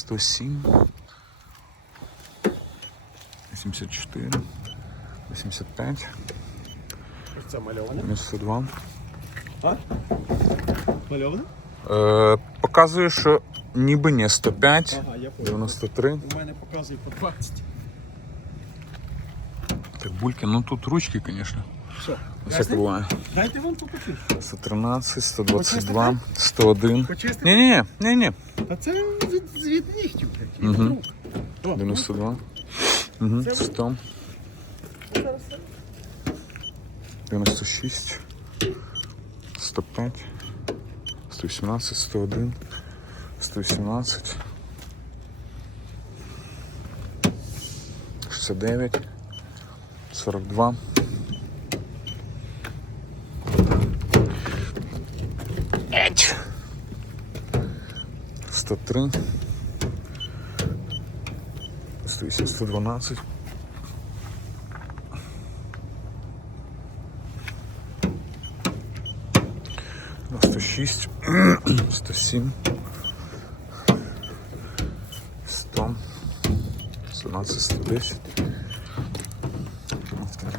107, 84, 85, Ось це мальоване. 92. А? Мальоване? Е, показує, що ніби не 105, Ага, я понял. 93. У мене показує по 20. Так, бульки, ну тут ручки, звісно. Що? Всяке буває. Дайте вам попочистити. 113, 122, 101. Почистити? Ні-ні-ні, ні-ні. Та це від, від нігтів, блядь. Мгм. від рук. О, 92. Угу, Це ви- 100, ну, зараз це. 96, 105, 118, 101, 118, 69, 42. 103, 108, 112, На 106, 107, 100, 112, 110. Ось така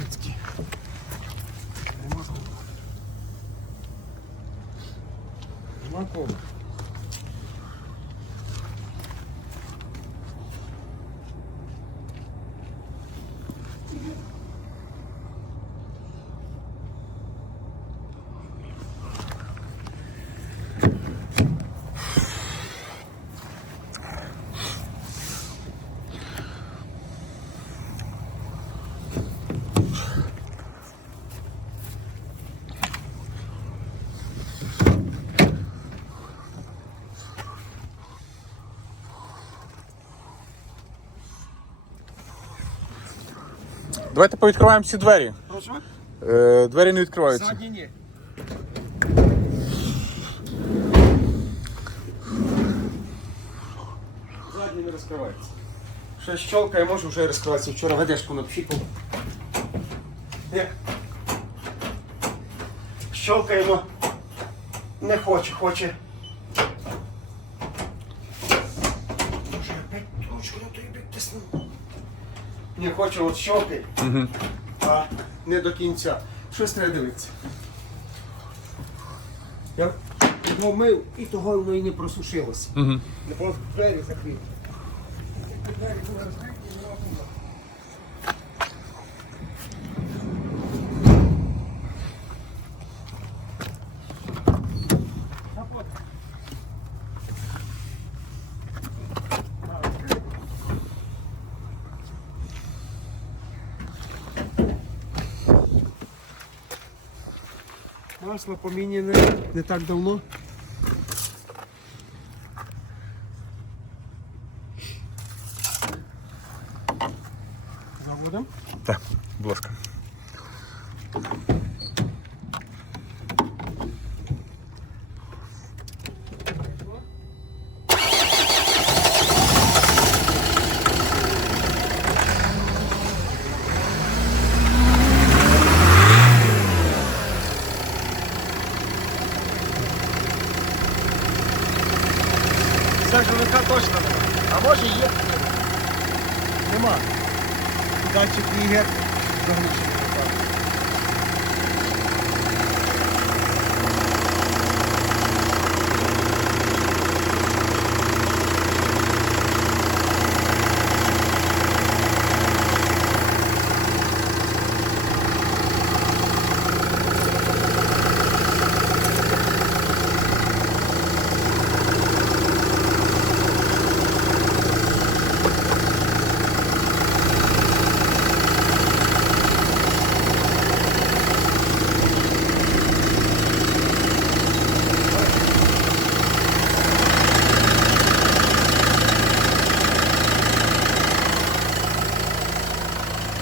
Нема Давайте повідкриваємо всі двері. Прошу? Е, двері не відкриваються. Задні ні. Задні не розкривається. Ще щелкає, може вже розкривається. Вчора ведешку напшикав. Ні. Щелкаємо. Не хоче, хоче. Не хочу от щоки, Угу. а не до кінця. Щось треба дивитися. Я його мив і того воно і не просушилося. Угу. Не просто двері закриті. Двері були розкриті, воно Масло поміняне не так давно. Заводом. Так, будь ласка. Заживника точно немає. А може є. Нема. Датчик ігер заглушений.